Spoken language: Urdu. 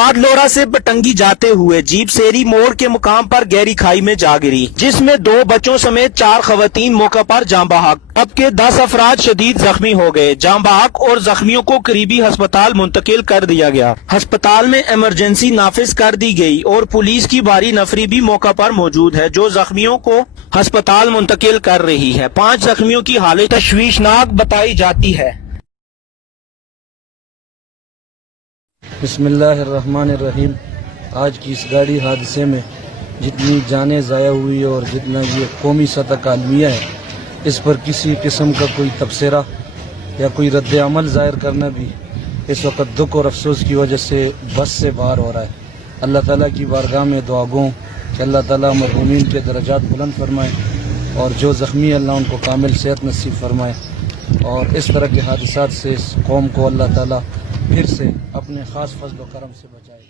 بعد لورا سے بٹنگی جاتے ہوئے جیپ سیری موڑ کے مقام پر گہری کھائی میں جا گری، جس میں 2 بچوں سمیت 4 خواتین موقع پر جاں بحق، جبکہ 10 افراد شدید زخمی ہو گئے۔ جاں بحق اور زخمیوں کو قریبی ہسپتال منتقل کر دیا گیا۔ ہسپتال میں ایمرجنسی نافذ کر دی گئی اور پولیس کی بھاری نفری بھی موقع پر موجود ہے، جو زخمیوں کو ہسپتال منتقل کر رہی ہے۔ 5 زخمیوں کی حالت تشویشناک بتائی جاتی ہے۔ بسم اللہ الرحمن الرحیم۔ آج کی اس گاڑی حادثے میں جتنی جانیں ضائع ہوئی اور جتنا یہ قومی سطح کا المیہ ہے، اس پر کسی قسم کا کوئی تبصرہ یا کوئی رد عمل ظاہر کرنا بھی اس وقت دکھ اور افسوس کی وجہ سے بس سے باہر ہو رہا ہے۔ اللہ تعالیٰ کی بارگاہ میں دعا گو کہ اللہ تعالیٰ مرحومین کے درجات بلند فرمائے اور جو زخمی اللہ ان کو کامل صحت نصیب فرمائے، اور اس طرح کے حادثات سے اس قوم کو اللہ تعالیٰ پھر سے اپنے خاص فضل و کرم سے بچائے۔